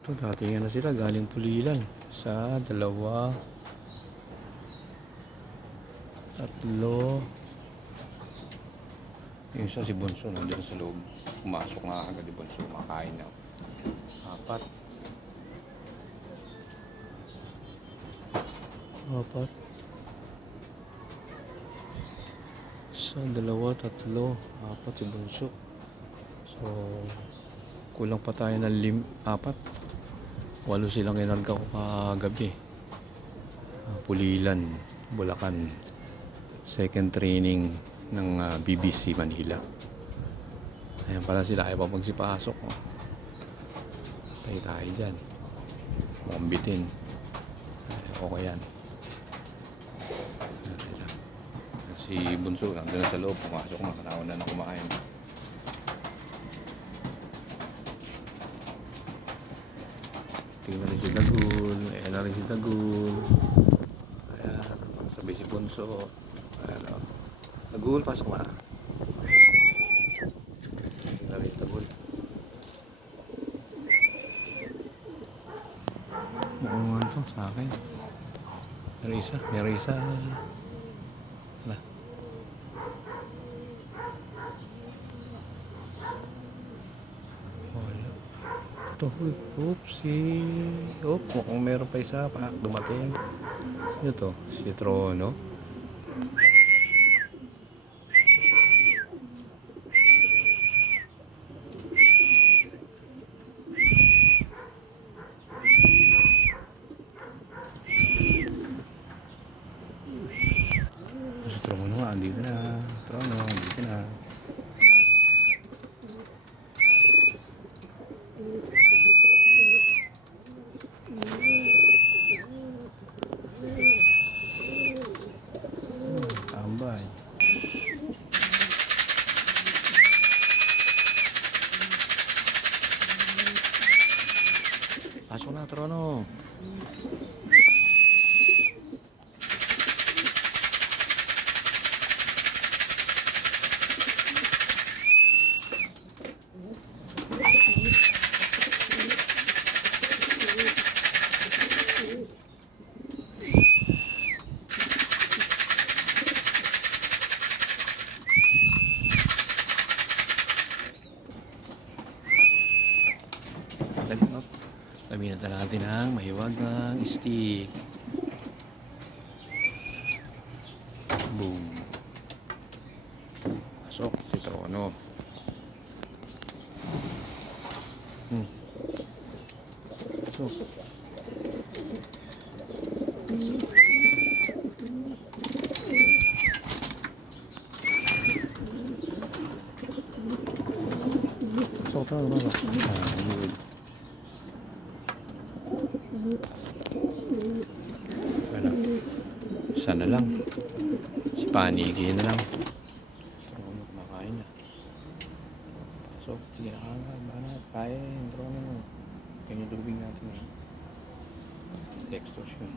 Ito, dating ano sila, galing Pulilan. Sa dalawa, tatlo. Yung isa si Bunso, nandun sa loob. Pumasok nga agad si Bunso, kumakain na. Apat. Apat. Sa dalawa, tatlo. Apat si Bunso. So, kulang pa tayo ng apat. 8 silang kinarga ko kagabi. Pulilan, Bulacan. Second training ng BBC Manila. Ayan pala sila, ayaw pa magsipasok. Tayo dyan. Mukhang bitin. Okay yan. Si Bunso nandun na sa loob. Pumasok na, kanaon na kumakain. Tingnan rin si Dagul. Ayan na rin si Dagul. Ayan, sabay si Bunso. Ayan o. Dagul, pasok na. Tingnan na rin si Dagul. Mukhang ito sa akin. Meron isa. Wala. Wala. Ito, oopsie. Mukhang meron pa isa pa dumating. Ano to? Si Trono. Si Trono nga, andito na. Trono, andito na. Tambay. Pasok na, Trono. Dali, no? Sabihin natin ang mahiwagang stick. Boom. Pasok si Trono. Pasok. Pasok, Trono. Good. Ano? Isa na lang. Si Paniki na lang. Trono, kumakain na. Pasok, sige na kagad. Kain, Trono. Kanya dubing natin eh. Extortion.